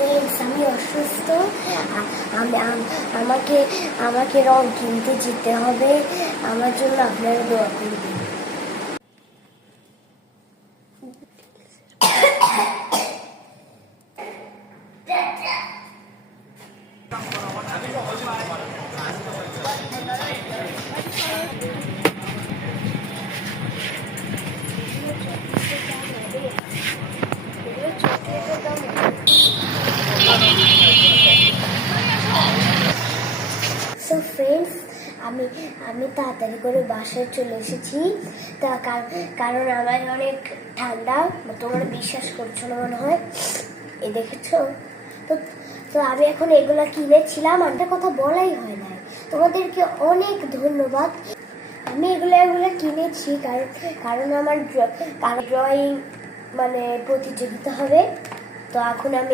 Friends, আমি অসুস্থ। আমাকে আমাকে রং কিনতে যেতে হবে। আমার জন্য আপনারা দোয়া করবেন। সো ফ্রেন্ডস, আমি আমি তাড়াতাড়ি করে বাসায় চলে এসেছি। তা কারণ আমার অনেক ঠান্ডা, তোমরা বিশ্বাস করছো না মনে হয়। এই দেখেছো তো? তো আমি এখন এগুলা কিনেছিলাম, একটা কথা বলাই হয় না। তোমাদেরকে অনেক ধন্যবাদ। আমি এগুলা কিনেছি কারণ আমার ড্রয়িং মানে প্রতিযোগিতা হবে। তো এখন আমি